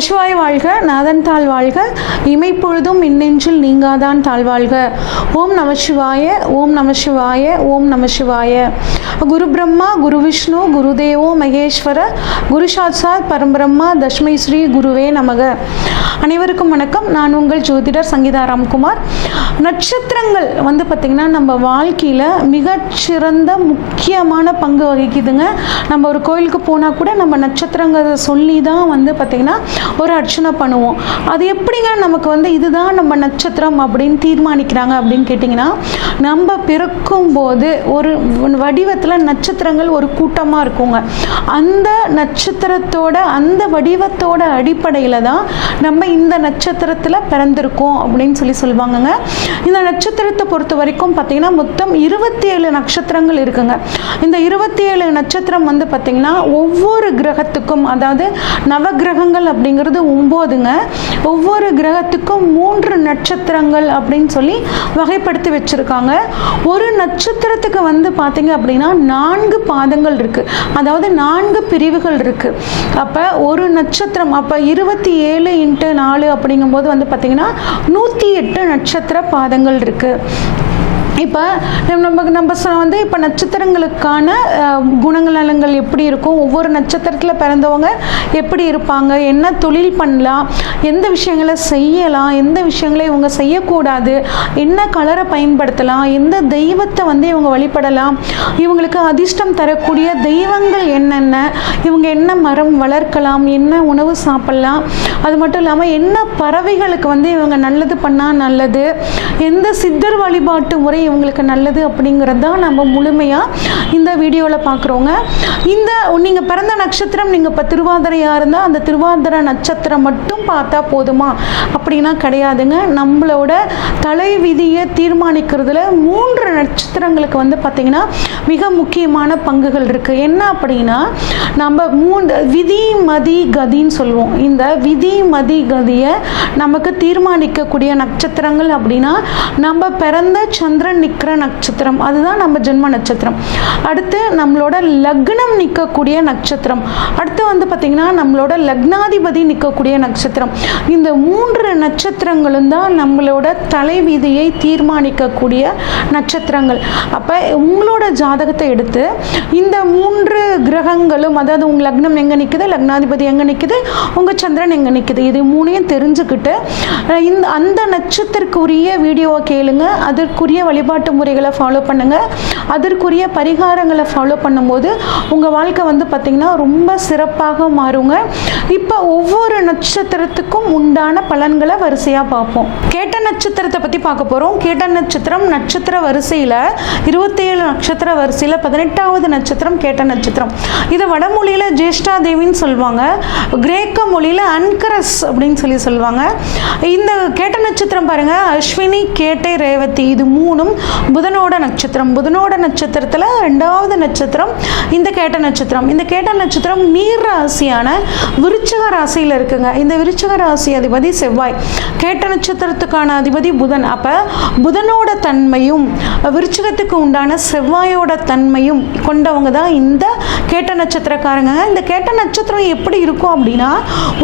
நமசிவாய வாழ்க, நாதன் தாழ் வாழ்க, இமைப்பொழுதும் இன்னெஞ்சில் நீங்காதான் தாழ்வாழ்க. ஓம் நமசிவாய, ஓம் நமசிவாய, ஓம் நமசிவாய. குரு பிரம்மா, குரு விஷ்ணு, குருதேவோ மகேஸ்வர, குரு சாட்சாத் பரம்பிரம்மா, தஸ்மை ஸ்ரீ குருவே நமக. அனைவருக்கும் வணக்கம். நான் உங்கள் ஜோதிடர் சங்கீதா ராம்குமார். நட்சத்திரங்கள் பார்த்திங்கன்னா நம்ம வாழ்க்கையில் மிகச்சிறந்த முக்கியமான பங்கு வகிக்குதுங்க. நம்ம ஒரு கோயிலுக்கு போனால் கூட நம்ம நட்சத்திரங்களை சொல்லி தான் பார்த்திங்கன்னா ஒரு அர்ச்சனை பண்ணுவோம். அது எப்படிங்க நமக்கு இதுதான் நம்ம நட்சத்திரம் அப்படின்னு தீர்மானிக்கிறாங்க அப்படின்னு கேட்டிங்கன்னா, நம்ம பிறக்கும் போது ஒரு வடிவத்தில் நட்சத்திரங்கள் ஒரு கூட்டமாக இருக்குங்க. அந்த நட்சத்திரத்தோட அந்த வடிவத்தோட அடிப்படையில் தான் நம்ம இந்த நட்சத்திரத்தில் பிறந்திருக்கோம் அப்படின்னு சொல்லுவாங்கங்க. இந்த நட்சத்திரத்தை பொறுத்த வரைக்கும் பார்த்திங்கன்னா மொத்தம் 27 நட்சத்திரங்கள் இருக்குங்க. இந்த 27 நட்சத்திரம் பார்த்திங்கன்னா ஒவ்வொரு கிரகத்துக்கும், அதாவது நவகிரகங்கள் அப்படிங்கிறது 9ங்க. ஒவ்வொரு கிரகத்துக்கும் 3 நட்சத்திரங்கள் அப்படின்னு சொல்லி வகைப்படுத்தி வச்சிருக்காங்க. ஒரு நட்சத்திரத்துக்கு பார்த்தீங்க அப்படின்னா 4 பாதங்கள் இருக்கு, அதாவது 4 பிரிவுகள் இருக்கு. அப்போ ஒரு நட்சத்திரம், அப்போ 27 × 4 அப்படிங்கும்போது பார்த்தீங்கன்னா 108 நட்சத்திர பாதங்கள் இருக்கு. இப்போ நம்ம இப்போ நட்சத்திரங்களுக்கான குணநலங்கள் எப்படி இருக்கும், ஒவ்வொரு நட்சத்திரத்தில் பிறந்தவங்க எப்படி இருப்பாங்க, என்ன தொழில் பண்ணலாம், எந்த விஷயங்களை செய்யலாம், எந்த விஷயங்களை இவங்க செய்யக்கூடாது, என்ன கலரை பயன்படுத்தலாம், எந்த தெய்வத்தை இவங்க வழிபடலாம், இவங்களுக்கு அதிர்ஷ்டம் தரக்கூடிய தெய்வங்கள் என்னென்ன, இவங்க என்ன மரம் வளர்க்கலாம், என்ன உணவு சாப்பிடலாம், அது மட்டும் இல்லாமல் என்ன பறவைகளுக்கு இவங்க நல்லது பண்ணால் நல்லது, எந்த சித்தர் வழிபாட்டு முறை இவங்களுக்கு நல்லது அப்படிங்கிறது தான் நம்ம முழுமையாக இந்த வீடியோவில் பார்க்குறோங்க. இந்த நீங்கள் பிறந்த நட்சத்திரம், நீங்கள் இப்போ திருவாதிரையாக இருந்தால் அந்த திருவாதிரை நட்சத்திரம் மட்டும் பார்த்தா போதுமா அப்படின்னா கிடையாதுங்க. நம்மளோட தலை விதியை தீர்மானிக்கிறதுல 3 நட்சத்திரங்களுக்கு பார்த்திங்கன்னா மிக முக்கியமான பங்குகள் இருக்குது. என்ன அப்படின்னா, நம்ம 3 விதி மதி கதின்னு சொல்லுவோம். இந்த விதி மதி கதியை நமக்கு தீர்மானிக்கக்கூடிய நட்சத்திரங்கள் அப்படின்னா, நம்ம பிறந்த சந்திரன் நிற்கிற நட்சத்திரம், அதுதான் நம்ம ஜென்ம நட்சத்திரம். அடுத்து நம்மளோட லக்னம் நிற்கக்கூடிய நட்சத்திரம், அடுத்து பார்த்திங்கன்னா நம்மளோட லக்னாதிபதி நிற்கக்கூடிய நட்சத்திரம். இந்த 3 நட்சத்திரங்களும் தான் நம்மளோட தலைவிதியை தீர்மானிக்கக்கூடிய நட்சத்திரங்கள். அப்போ உங்களோட ஜாதகத்தை எடுத்து இந்த 3 கிரகங்களும், அதாவது உங்கள் லக்னம் எங்கே நிற்குது, லக்னாதிபதி எங்கே நிற்குது, உங்கள் சந்திரன் எங்கே நிற்குது, இது 3ஐயும் தெரிஞ்சுக்கிட்டு அந்த நட்சத்திரக்குரிய வீடியோவை கேளுங்க, அதற்குரிய வழிபாட்டு முறைகளை ஃபாலோ பண்ணுங்க, அதற்குரிய பரிகாரங்களை ஃபாலோ பண்ணும்போது உங்கள் வாழ்க்கை பார்த்திங்கன்னா ரொம்ப சிறப்பாக மாறுங்க. இப்போ ஒவ்வொரு நட்சத்திரத்துக்கும் உண்டான பலன்களை வரிசையாக பார்ப்போம். கேட்ட நட்சத்திரத்தை பற்றி பார்க்க போகிறோம். கேட்ட நட்சத்திரம் நட்சத்திர வரிசையில் 27 நட்சத்திர வரிசையில் 18வது நட்சத்திரம் கேட்ட நட்சத்திரம். இதை வடமொழியில் ஜேஷ்டா தேவின்னு சொல்லுவாங்க, கிரேக்க மொழியில் அன்கரஸ் அப்படின்னு சொல்லுவாங்க. இந்த கேட்ட நட்சத்திரம் பாருங்க, அஸ்வினி, கேட்டை, ரேவதி, இது 3ம் புதனோட நட்சத்திரம். புதனோட நட்சத்திரத்தில் 2வது நட்சத்திரம் இந்த கேட்ட நட்சத்திரம். இந்த கேட்ட நட்சத்திரம் நீர் ராசியான விருச்சிக ராசியில் இருக்குங்க. இந்த விருச்சிக ராசி அதிபதி செவ்வாய், கேட்ட நட்சத்திரத்துக்கான அதிபதி புதன். அப்போ புதனோட தன்மையும் விருச்சிகத்துக்கு உண்டான செவ்வாயோட தன்மையும் கொண்டவங்க தான் இந்த கேட்ட நட்சத்திரக்காரங்க. இந்த கேட்ட நட்சத்திரம் எப்படி இருக்கும் அப்படின்னா,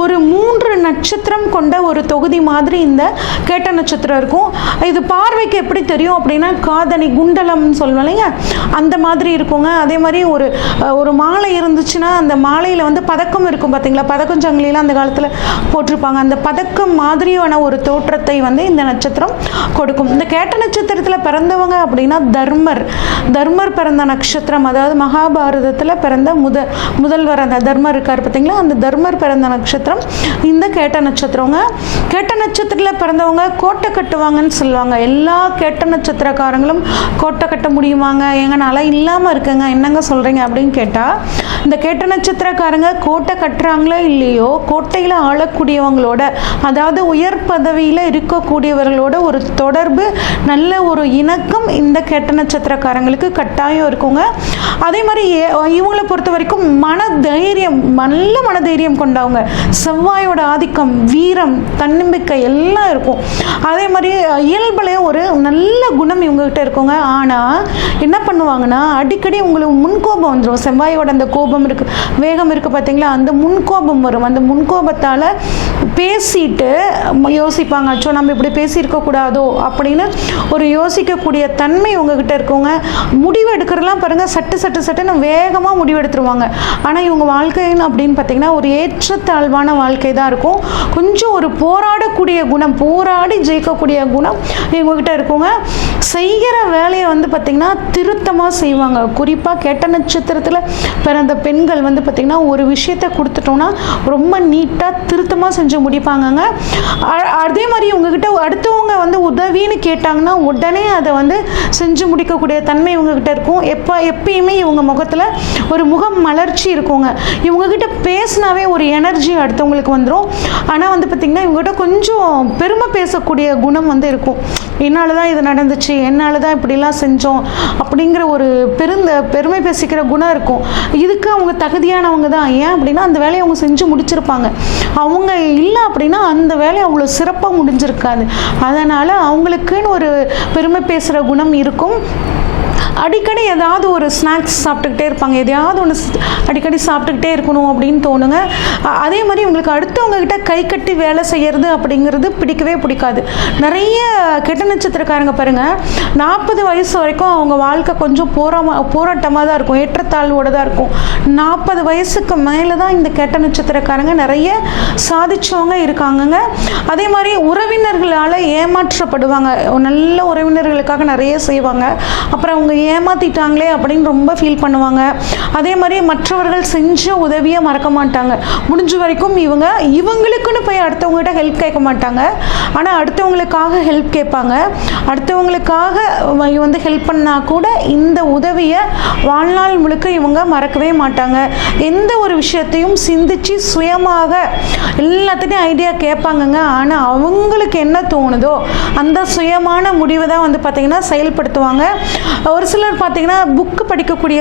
ஒரு 3 நட்சத்திரம் கொண்ட ஒரு தொகுதி மாதிரி இந்த கேட்ட நட்சத்திரம் இருக்கும். இது பார்வைக்கு எப்படி தெரியும் அப்படின்னா, காதணி குண்டலம்னு சொல்லுவோம் இல்லைங்க, அந்த மாதிரி இருக்குங்க. அதே மாதிரி ஒரு மாலை இருந்துச்சுன்னா அந்த மாலையில் பதக்கம் இருக்கும் பார்த்தீங்களா, பதக்கம் சங்கிலியில் அந்த காலத்தில் போட்டிருப்பாங்க, அந்த பதக்கம் மாதிரியான ஒரு தோற்றத்தை இந்த நட்சத்திரம் கொடுக்கும். இந்த கேட்ட நட்சத்திரத்தில் பிறந்தவங்க அப்படின்னா தர்மர் பிறந்த நட்சத்திரம், அதாவது மகாபாரதத்தில் பிறந்த முதல்வர் அந்த தர்மர் இருக்கார் பார்த்தீங்களா, அந்த தர்மர் பிறந்த நட்சத்திரம் இந்த கேட்ட நட்சத்திரங்க. கேட்ட நட்சத்திரத்தில் பிறந்தவங்க கோட்டை கட்டுவாங்கன்னு சொல்லுவாங்க. எல்லா கேட்ட நட்சத்திரக்காரங்களும் கோட்டை கட்ட முடியுமாங்க, எங்கனால இல்லாமல் இருக்குங்க, என்னங்க சொல்கிறீங்க அப்படின்னு கேட்டால், இந்த கேட்ட நட்சத்திரக்காரங்க கோட்டை கட்டுறாங்களோ இல்லையோ, கோட்டையில் ஆளக்கூடியவங்களோட, அதாவது உயர் பதவியில் இருக்கக்கூடியவர்களோட ஒரு தொடர்பு, நல்ல ஒரு இணக்கம் இந்த கேட்ட நட்சத்திரக்காரங்களுக்கு கட்டாயம் இருக்குங்க. அதே மாதிரி இவங்களை பொறுத்த வரைக்கும் நல்ல மனதைரியம் கொண்டவங்க, செவ்வாயோட ஆதிக்கம், வீரம், தன்னம்பிக்கை எல்லாம் இருக்கும். அதே மாதிரி இயல்புலேயே ஒரு நல்ல குணம் இவங்ககிட்ட இருக்குங்க. ஆனால் என்ன பண்ணுவாங்கன்னா, அடிக்கடி உங்களுக்கு முன்கோபம் வந்துடும். செவ்வாயோட அந்த கோபம் வேகம் இருக்குது பார்த்தீங்களா, அந்த முன்கோபம் வரும். அந்த முன்கோபத்தால் பேசிட்டு யோசிப்பாங்க, அச்சோ நம்ம இப்படி பேசியிருக்கக்கூடாதோ அப்படின்னு ஒரு யோசிக்கக்கூடிய தன்மை உங்ககிட்ட இருக்கவங்க. முடிவு எடுக்கிறதுலாம் பாருங்கள், சட்டுன்னு வேகமாக முடிவு எடுத்துருவாங்க. ஆனால் இவங்க வாழ்க்கைன்னு அப்படின்னு பார்த்தீங்கன்னா ஒரு ஏற்றத்தாழ்வான வாழ்க்கை தான் இருக்கும். கொஞ்சம் ஒரு போராடக்கூடிய குணம், போராடி ஜெயிக்கக்கூடிய குணம் இவங்ககிட்ட இருக்குங்க. செய்கிற வேலையை வந்து பார்த்திங்கன்னா திருத்தமாக செய்வாங்க. குறிப்பாக கேட்ட நட்சத்திரத்தில் பிறந்த பெண்கள் வந்து பார்த்திங்கன்னா ஒரு விஷயத்தை கொடுத்துட்டோன்னா ரொம்ப நீட்டாக திருத்தமாக செஞ்சு முடிப்பாங்கங்க. அதே மாதிரி உங்ககிட்ட அடுத்தவங்க வந்து உதவின்னு கேட்டாங்கன்னா உடனே அதை வந்து செஞ்சு முடிக்கக்கூடிய தன்மை இவங்ககிட்ட இருக்கும். எப்பயுமே இவங்க முகத்தில் ஒரு முகம் மலர்ச்சி இருக்குங்க. இவங்ககிட்ட பேசினாவே ஒரு எனர்ஜி அடுத்தவங்களுக்கு வந்துடும். ஆனால் வந்து பார்த்திங்கன்னா இவங்ககிட்ட கொஞ்சம் பெருமை பேசக்கூடிய குணம் வந்து இருக்கும். என்னால் தான் இது நடந்துச்சு, என்னால் தான் இப்படிலாம் செஞ்சோம் அப்படிங்கிற ஒரு பெருமை பேசிக்கிற குணம் இருக்கும். இதுக்கு அவங்க தகுதியானவங்க தான். ஏன் அப்படின்னா அந்த வேலையை அவங்க செஞ்சு முடிச்சிருப்பாங்க. அவங்க இல்லை அப்படின்னா அந்த வேலை அவ்வளோ சிறப்பாக முடிஞ்சிருக்காது. அதனால் அவங்களுக்குன்னு ஒரு பெருமை பேசுகிற குணம் இருக்கும். அடிக்கடி ஏதாவது ஒரு ஸ்நாக்ஸ் சாப்பிட்டுக்கிட்டே இருப்பாங்க. எதையாவது ஒன்று அடிக்கடி சாப்பிட்டுக்கிட்டே இருக்கணும் அப்படின்னு தோணுங்க. அதே மாதிரி இவங்களுக்கு அடுத்தவங்க கிட்ட கை கட்டி வேலை செய்கிறது அப்படிங்கிறது பிடிக்கவே பிடிக்காது. நிறைய கெட்ட நட்சத்திரக்காரங்க பாருங்கள், 40 வயசு வரைக்கும் அவங்க வாழ்க்கை கொஞ்சம் போராட்டமாக தான் இருக்கும், ஏற்றத்தாழ்வோடு தான் இருக்கும். 40 வயசுக்கு மேலே தான் இந்த கெட்ட நட்சத்திரக்காரங்க நிறைய சாதிச்சவங்க இருக்காங்கங்க. அதே மாதிரி உறவினர்களால் ஏமாற்றப்படுவாங்க. நல்ல உறவினர்களுக்காக நிறைய செய்வாங்க. அப்புறம் அவங்க ஏமாத்திட்டாங்களே அப்படின்னு ரொம்ப ஃபீல் பண்ணுவாங்க. அதே மாதிரி மற்றவர்கள் செஞ்ச உதவியை மறக்க மாட்டாங்க. முடிஞ்ச வரைக்கும் இவங்களுக்குன்னு போய் அடுத்தவங்ககிட்ட ஹெல்ப் கேட்க மாட்டாங்க. ஆனால் அடுத்தவங்களுக்காக ஹெல்ப் கேட்பாங்க. அடுத்தவங்களுக்காக வந்து ஹெல்ப் பண்ணால் கூட இந்த உதவியை வாழ்நாள் முழுக்க இவங்க மறக்கவே மாட்டாங்க. எந்த ஒரு விஷயத்தையும் சிந்திச்சு சுயமாக எல்லாத்தையும் ஐடியா கேட்பாங்கங்க. ஆனால் அவங்களுக்கு என்ன தோணுதோ அந்த சுயமான முடிவை தான் வந்து பார்த்திங்கன்னா செயல்படுத்துவாங்க. ஒரு சிலர் பார்த்தீங்கன்னா புக்கு படிக்கக்கூடிய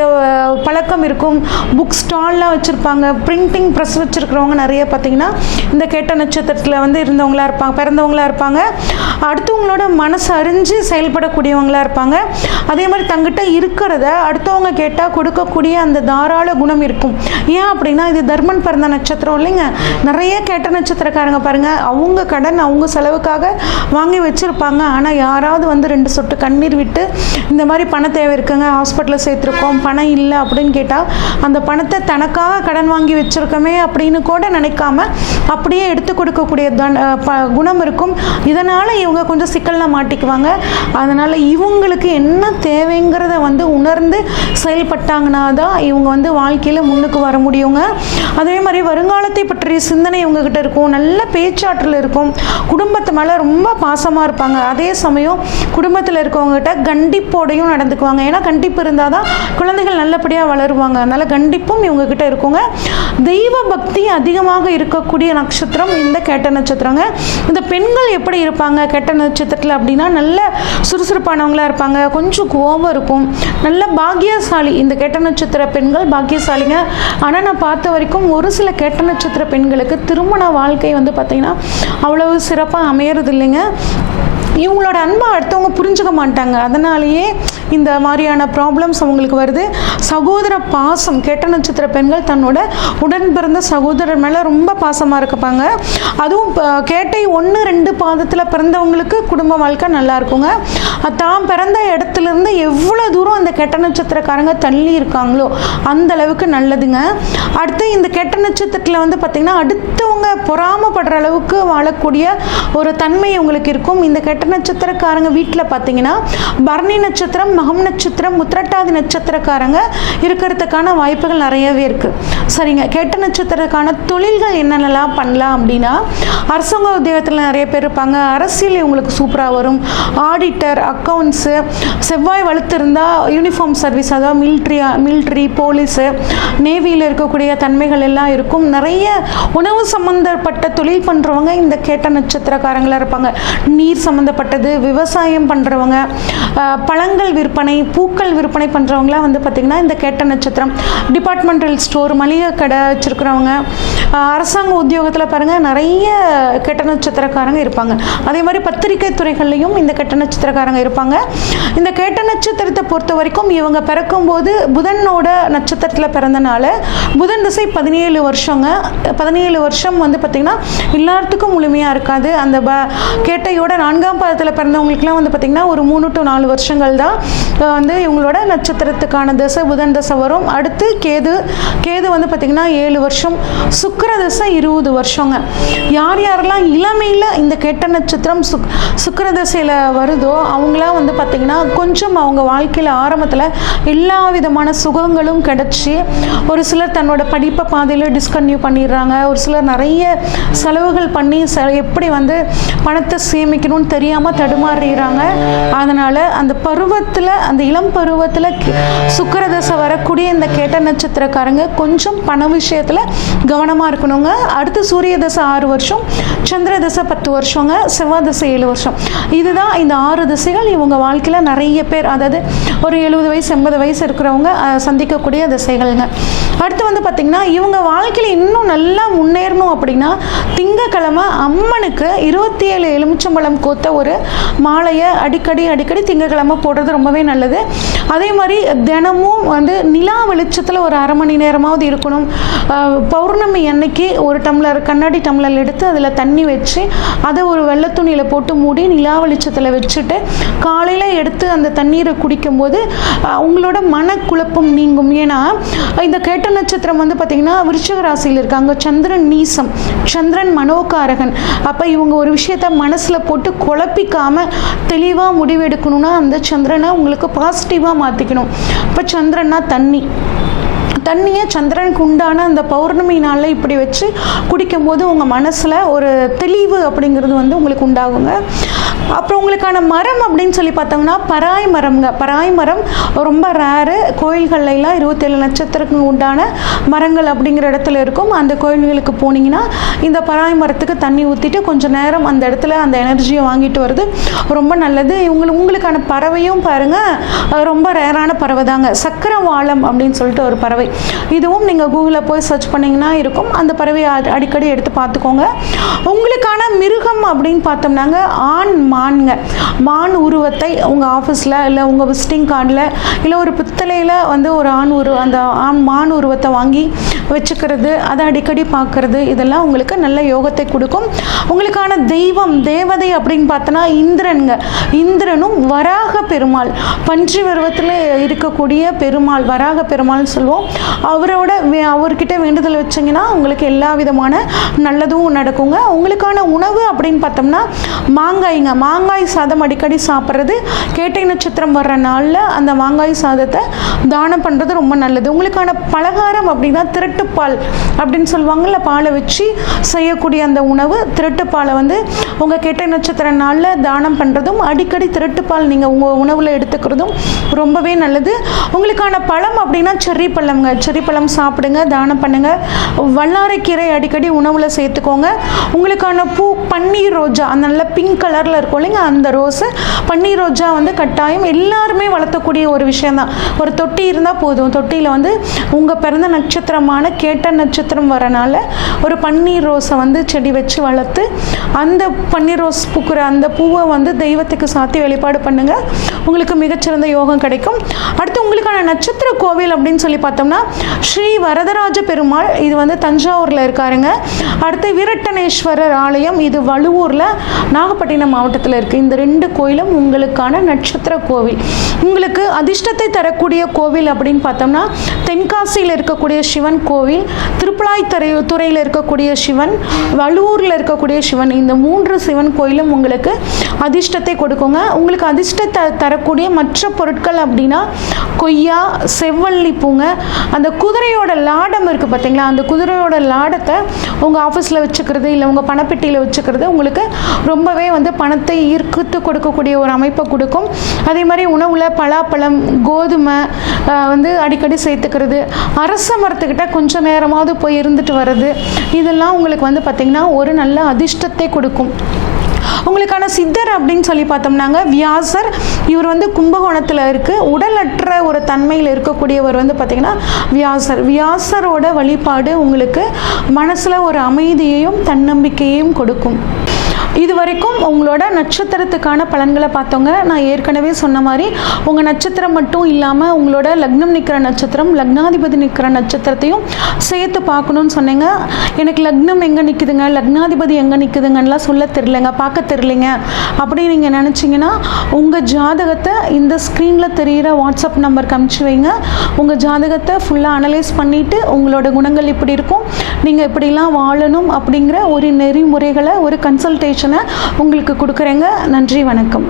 பழக்கம் இருக்கும். புக் ஸ்டால்லாம் வச்சுருப்பாங்க. பிரிண்டிங் ப்ரெஸ் வச்சுருக்கிறவங்க நிறைய பார்த்தீங்கன்னா இந்த கேட்ட நட்சத்திரத்தில் வந்து பிறந்தவங்களாக இருப்பாங்க. அடுத்தவங்களோட மனசு அறிஞ்சு செயல்படக்கூடியவங்களாக இருப்பாங்க. அதே மாதிரி தங்கிட்ட இருக்கிறத அடுத்தவங்க கேட்டால் கொடுக்கக்கூடிய அந்த தாராள குணம் இருக்கும். ஏன் அப்படின்னா இது தர்மன் பிறந்த நட்சத்திரம் இல்லைங்க. நிறைய கேட்ட நட்சத்திரக்காரங்க பாருங்கள், அவங்க கடன் அவங்க செலவுக்காக வாங்கி வச்சுருப்பாங்க. ஆனால் யாராவது வந்து 2 சொட்டு கண்ணீர் விட்டு இந்த மாதிரி பண தேவை இருக்குங்க, ஹாஸ்பிட்டலில் சேர்த்துருக்கோம், பணம் இல்லை அப்படின்னு கேட்டால் அந்த பணத்தை தனக்காக கடன் வாங்கி வச்சுருக்கோமே அப்படின்னு கூட நினைக்காம அப்படியே எடுத்து கொடுக்கக்கூடிய குணம் இருக்கும். இதனால் இவங்க கொஞ்சம் சிக்கலில் மாட்டிக்குவாங்க. அதனால் இவங்களுக்கு என்ன தேவைங்கிறத வந்து உணர்ந்து செயல்பட்டாங்கன்னா தான் இவங்க வந்து வாழ்க்கையில் முன்னுக்கு வர முடியுங்க. அதே மாதிரி வருங்காலத்தை பற்றிய சிந்தனை இவங்ககிட்ட இருக்கும். நல்ல பேச்சாற்றல் இருக்கும். குடும்பத்து மேலே ரொம்ப பாசமாக இருப்பாங்க. அதே சமயம் குடும்பத்தில் இருக்கவங்ககிட்ட கண்டிப்போடையும் நடந்துக்குவாங்க. ஏன்னா கண்டிப்பு இருந்தால் தான் குழந்தைகள் நல்லபடியாக வளருவாங்க. அதனால் கண்டிப்பும் இவங்ககிட்ட இருக்குங்க. தெய்வ பக்தி அதிகமாக இருக்கக்கூடிய நட்சத்திரம் இந்த கேட்ட நட்சத்திரங்க. இந்த பெண்கள் எப்படி இருப்பாங்க கேட்ட நட்சத்திரத்தில் அப்படின்னா நல்ல சுறுசுறுப்பானவங்களாக இருப்பாங்க. கொஞ்சம் கோபம் இருக்கும். நல்ல பாக்கியசாலி. இந்த கேட்ட நட்சத்திர பெண்கள் பாக்கியசாலிங்க. ஆனால் நான் பார்த்த வரைக்கும் ஒரு சில கேட்ட நட்சத்திர பெண்களுக்கு திருமண வாழ்க்கை வந்து பார்த்திங்கன்னா அவ்வளவு சிறப்பாக அமையறது இல்லைங்க. இவங்களோட அன்பை அடுத்தவங்க புரிஞ்சுக்க மாட்டாங்க. அதனாலேயே இந்த மாதிரியான ப்ராப்ளம்ஸ் அவங்களுக்கு வருது. சகோதர பாசம். கேட்ட நட்சத்திர பெண்கள் தன்னோட உடன் பிறந்த சகோதரர் மேலே ரொம்ப பாசமாக இருப்பாங்க. அதுவும் கேட்டை 1, 2 பாதத்தில் பிறந்தவங்களுக்கு குடும்ப வாழ்க்கை நல்லா இருக்குங்க. தான் பிறந்த இடத்துலேருந்து எவ்வளோ தூரம் அந்த கெட்ட நட்சத்திரக்காரங்க தள்ளி இருக்காங்களோ அந்த அளவுக்கு நல்லதுங்க. அடுத்து இந்த கெட்ட நட்சத்திரத்தில் வந்து பார்த்திங்கன்னா அடுத்தவங்க பொறாமப்படுற அளவுக்கு வாழக்கூடிய ஒரு தன்மை உங்களுக்கு இருக்கும். இந்த கெட்ட நட்சத்திரக்காரங்க வீட்டில் பார்த்தீங்கன்னா பரணி நட்சத்திரம், மகம் நட்சத்திரம், உத்திரட்டாதி நட்சத்திரக்காரங்க இருக்கிறதுக்கான வாய்ப்புகள் நிறையவே இருக்குது. சரிங்க, கெட்ட நட்சத்திரக்கான தொழில்கள் என்னென்னலாம் பண்ணலாம் அப்படின்னா அரசாங்க உத்தியோகத்தில் நிறைய பேர் இருப்பாங்க. அரசியல் இவங்களுக்கு சூப்பராக வரும். ஆடிட்டர், அக்கௌண்ட்ஸு, செவ்வாய் வலுத்து இருந்தால் யூனிஃபார்ம் சர்வீஸ், அதாவது மிலிட்ரி, போலீஸு, நேவியில் இருக்கக்கூடிய தன்மைகள் எல்லாம் இருக்கும். நிறைய உணவு சம்மந்தப்பட்ட தொழில் பண்ணுறவங்க இந்த கேட்ட நட்சத்திரக்காரங்களாக இருப்பாங்க. நீர் சம்மந்தப்பட்டது, விவசாயம் பண்ணுறவங்க, பழங்கள் விற்பனை, பூக்கள் விற்பனை பண்ணுறவங்களாம் வந்து பார்த்திங்கன்னா இந்த கேட்ட நட்சத்திரம். டிபார்ட்மெண்டல் ஸ்டோர், மளிகை மளிகை கடை வச்சுருக்கிறவங்க, அரசாங்க உத்தியோகத்தில் பாருங்கள் நிறைய கெட்ட நட்சத்திரக்காரங்க இருப்பாங்க. அதே மாதிரி பத்திரிகை துறைகள்லையும் இந்த கெட்ட நட்சத்திரக்காரங்க இருப்பாங்க. இந்த கெட்ட நட்சத்திரத்தை பொறுத்த வரைக்கும் இவங்க பிறக்கும்போது புதனோட நட்சத்திரத்தில் பிறந்தனால புதன் திசை 17 வருஷங்க. 17 வருஷம் வந்து பார்த்திங்கன்னா எல்லாத்துக்கும் முழுமையாக இருக்காது. அந்த கேட்டையோட 4ஆம் பாதத்தில் பிறந்தவங்களுக்குலாம் வந்து பார்த்திங்கன்னா ஒரு 3 to 4 வருஷங்கள் தான் வந்து இவங்களோட நட்சத்திரத்துக்கான தசை புதன் தசை வரும். அடுத்து கேது வந்து பார்த்திங்கன்னா 7 வருஷம், சுக்கிர தசை 20 வருஷங்க. யார் யாரெல்லாம் இளமையில் இந்த கெட்ட நட்சத்திரம் சுக்கிர தசையில் வருதோ அவங்களாம் வந்து பார்த்திங்கன்னா கொஞ்சம் அவங்க வாழ்க்கையில் ஆரம்பத்தில் எல்லா விதமான சுகங்களும் கிடைச்சி, ஒரு சிலர் தன்னோட படிப்பை பாதையில் டிஸ்கன்டினியூ பண்ணிடுறாங்க. ஒரு சிலர் நிறைய செலவுகள் பண்ணி எப்படி வந்து பணத்தை சேமிக்கணும்னு தெரியாமல் தடுமாறுறாங்க. அதனால் அந்த பருவத்தில், அந்த இளம் பருவத்தில் சுக்கிரதசை வரக்கூடிய இந்த கேட்ட நட்சத்திரக்காரங்க கொஞ்சம் பண விஷயத்தில் கவனமாக இருக்கணுங்க. அடுத்து சூரிய தசை 6 வருஷம், சந்திர தசை 10 வருஷங்க, செவ்வாய் தசை 7 வருஷம். இதுதான் இந்த 6 திசைகள் இவங்க வாழ்க்கையில் நிறைய பேர், அதாவது ஒரு 70 வயசு 80 வயசு இருக்கிறவங்க சந்திக்கக்கூடிய திசைகள்ங்க. அடுத்து வந்து பார்த்திங்கன்னா இவங்க வாழ்க்கையில் இன்னும் நல்லா முன்னேறணும் அப்படின்னா திங்கக்கிழமை அம்மனுக்கு 27 எலுமிச்சம்பழம் கோத்த ஒரு மாலையை அடிக்கடி திங்கக்கிழமை போடுறது ரொம்பவே நல்லது. அதே மாதிரி தினமும் வந்து நிலா வெளிச்சத்தில் ஒரு அரை மணி நேரமாவது இருக்கணும். பௌர்ணமி அன்னைக்கு ஒரு டம்ளர், கண்ணாடி டம்ளர் எடுத்து அதில் தண்ணி வச்சு அதை ஒரு வெள்ளை துணியில் போட்டு மூடி நிலா வெளிச்சத்தில் வச்சுட்டு காலையில் எடுத்து அந்த தண்ணீரை குடிக்கும்போது உங்களோட மனக்குழப்பம் நீங்கும். ஏன்னா இந்த கேட்ட நட்சத்திரம் வந்து பார்த்திங்கன்னா விருச்சிக ராசியில் இருக்காங்க. சந்திரன் நீசம், சந்திரன் மனோகாரகன். அப்போ இவங்க ஒரு விஷயத்த மனசில் போட்டு குழப்பிக்காமல் தெளிவாக முடிவெடுக்கணும்னா அந்த சந்திரனை உங்களுக்கு பாசிட்டிவாக மாற்றிக்கணும். இப்போ சந்திரன்னா தண்ணியை சந்திரனுக்கு உண்டான அந்த பௌர்ணமி நாளில் இப்படி வச்சு குடிக்கும்போது உங்கள் மனசில் ஒரு தெளிவு அப்படிங்கிறது வந்து உங்களுக்கு உண்டாகுங்க. அப்புறம் உங்களுக்கான மரம் அப்படின்னு சொல்லி பார்த்தோம்னா பராய் மரம்ங்க. பராய் மரம் ரொம்ப ரேரு. கோயில்கள்லாம் 27 நட்சத்திரத்துக்கு உண்டான மரங்கள் அப்படிங்கிற இடத்துல இருக்கும். அந்த கோயில்களுக்கு போனீங்கன்னா இந்த பராய் மரத்துக்கு தண்ணி ஊற்றிட்டு கொஞ்சம் நேரம் அந்த இடத்துல அந்த எனர்ஜியை வாங்கிட்டு வருது ரொம்ப நல்லது. உங்களுக்கான பறவையும் பாருங்கள் ரொம்ப ரேரான பறவை தாங்க. சக்கரவாளம் அப்படின்னு சொல்லிட்டு ஒரு பறவை. இதுவும் நீங்கள் கூகுளில் போய் சர்ச் பண்ணிங்கன்னா இருக்கும். அந்த பறவையை அடிக்கடி எடுத்து பார்த்துக்கோங்க. உங்களுக்கான மிருகம் அப்படின்னு பார்த்தோம்னாங்க மான்ங்க. மான் உருவத்தை உங்கள் ஆஃபீஸில் இல்லை உங்கள் விசிட்டிங் கார்டில் இல்லை ஒரு பித்தளையில் வந்து ஒரு அந்த மான் உருவத்தை வாங்கி வச்சுக்கிறது, அதை அடிக்கடி பார்க்கறது, இதெல்லாம் உங்களுக்கு நல்ல யோகத்தை கொடுக்கும். உங்களுக்கான தெய்வம் தேவதை அப்படின்னு பார்த்தோன்னா இந்திரனுங்க. இந்திரனும் வராக பெருமாள், பன்றி உருவத்தில் இருக்கக்கூடிய பெருமாள், வராக பெருமாள்னு சொல்லுவோம். அவர்கிட்ட வேண்டுதல் வச்சிங்கன்னா உங்களுக்கு எல்லா விதமான நல்லதும் நடக்குங்க. உங்களுக்கான உணவு அப்படின்னு பார்த்தோம்னா மாங்காய்ங்க. மாங்காய் சாதம் அடிக்கடி சாப்பிட்றது, கேட்டை நட்சத்திரம் வர்ற நாளில் அந்த மாங்காய் சாதத்தை தானம் பண்ணுறது ரொம்ப நல்லது. உங்களுக்கான பலகாரம் அப்படின்னா திரட்டுப்பால் அப்படின்னு சொல்லுவாங்கல்ல, பாலை வச்சு செய்யக்கூடிய அந்த உணவு திரட்டுப்பாலை வந்து உங்கள் கேட்டை நட்சத்திர நாளில் தானம் பண்ணுறதும் அடிக்கடி திரட்டுப்பால் நீங்கள் உங்கள் உணவில் எடுத்துக்கிறதும் ரொம்பவே நல்லது. உங்களுக்கான பழம் அப்படின்னா செர்ரி பழம்ங்க. செர்ரி பழம் சாப்பிடுங்க, தானம் பண்ணுங்கள். வல்லாரைக்கீரை அடிக்கடி உணவில் சேர்த்துக்கோங்க. உங்களுக்கான பூ பன்னீர் ரோஜா, அந்த நல்ல பிங்க் கலரில் இருக்கும் இல்லைங்க, அந்த ரோஸு பன்னீர் ரோஜா வந்து கட்டாயம் எல்லாருமே வளர்த்தக்கூடிய ஒரு விஷயந்தான். ஒரு தொட்டி இருந்தால் போதும். தொட்டியில் வந்து உங்கள் பிறந்த நட்சத்திரமான கேட்ட நட்சத்திரம் வரனால ஒரு பன்னீர் ரோஸை வந்து செடி வச்சு வளர்த்து அந்த பன்னீர் ரோஸ் பூக்கிற அந்த பூவை வந்து தெய்வத்துக்கு சாத்தி வழிபாடு பண்ணுங்கள். உங்களுக்கு மிகச்சிறந்த யோகம் கிடைக்கும். அடுத்து உங்களுக்கான நட்சத்திர கோவில் அப்படின்னு சொல்லி பார்த்தோம்னா ஸ்ரீ வரதராஜ பெருமாள், இது வந்து தஞ்சாவூரில் இருக்காருங்க. அடுத்து வீரட்டனேஸ்வரர் ஆலயம், இது வழுவூரில் நாகப்பட்டினம் மாவட்டத்தில் இருக்குது. இந்த 2 கோயிலும் உங்களுக்கான நட்சத்திர கோவில். உங்களுக்கு அதிர்ஷ்டத்தை தரக்கூடிய கோவில் அப்படின்னு பார்த்தோம்னா தென்காசியில் இருக்கக்கூடிய சிவன் கோவில், திருப்பலாய்த்துறையில் இருக்கக்கூடிய சிவன், வழுவூரில் இருக்கக்கூடிய சிவன், இந்த 3 சிவன் கோயிலும் உங்களுக்கு அதிர்ஷ்டத்தை கொடுக்குங்க. உங்களுக்கு அதிர்ஷ்டத்தை தரக்கூடிய மற்ற பொருட்கள் அப்படின்னா கொய்யா, செவ்வல்லி பூங்க, அந்த குதிரையோட லாடம் இருக்குது பார்த்தீங்களா, அந்த குதிரையோட லாடத்தை உங்கள் ஆஃபீஸில் வச்சுக்கிறது இல்லை உங்கள் பணப்பெட்டியில் வச்சுக்கிறது உங்களுக்கு ரொம்பவே வந்து பணத்தை ஈர்த்து கொடுக்கக்கூடிய ஒரு அமைப்பை கொடுக்கும். அதே மாதிரி உணவில் பலாப்பழம், கோதுமை வந்து அடிக்கடி சேர்த்துக்கிறது, அரச மரத்துக்கிட்ட கொஞ்சம் நேரமாவது போய் இருந்துட்டு வர்றது, இதெல்லாம் உங்களுக்கு வந்து பார்த்திங்கன்னா ஒரு நல்ல அதிர்ஷ்டத்தை கொடுக்கும். உங்களுக்கான சித்தர் அப்படின்னு சொல்லி பார்த்தோம்னாங்க வியாசர். இவர் வந்து கும்பகோணத்தில் இருக்குது. உடலற்ற ஒரு தன்மையில் இருக்கக்கூடியவர் வந்து பார்த்திங்கன்னா வியாசர். வியாசரோட வழிபாடு உங்களுக்கு மனசில் ஒரு அமைதியையும் தன்னம்பிக்கையையும் கொடுக்கும். இது வரைக்கும் உங்களோட நட்சத்திரத்துக்கான பலன்களை பார்த்தோங்க. நான் ஏற்கனவே சொன்ன மாதிரி உங்கள் நட்சத்திரம் மட்டும் இல்லாமல் உங்களோட லக்னம் நிற்கிற நட்சத்திரம், லக்னாதிபதி நிற்கிற நட்சத்திரத்தையும் சேர்த்து பார்க்கணுன்னு சொன்னீங்க. எனக்கு லக்னம் எங்கே நிற்குதுங்க, லக்னாதிபதி எங்கே நிற்குதுங்கலாம் சொல்ல தெரிலங்க, பார்க்க தெரிலிங்க அப்படின்னு நீங்கள் நினச்சிங்கன்னா உங்கள் ஜாதகத்தை இந்த ஸ்க்ரீனில் தெரிகிற வாட்ஸ்அப் நம்பருக்கு அனுப்பிச்சி வைங்க. உங்கள் ஜாதகத்தை ஃபுல்லாக அனலைஸ் பண்ணிவிட்டு உங்களோட குணங்கள் இப்படி இருக்கும், நீங்கள் இப்படிலாம் வாழணும் அப்படிங்கிற ஒரு நெறிமுறைகளை, ஒரு கன்சல்டேஷன் உங்களுக்கு கொடுக்குறேங்க. நன்றி, வணக்கம்.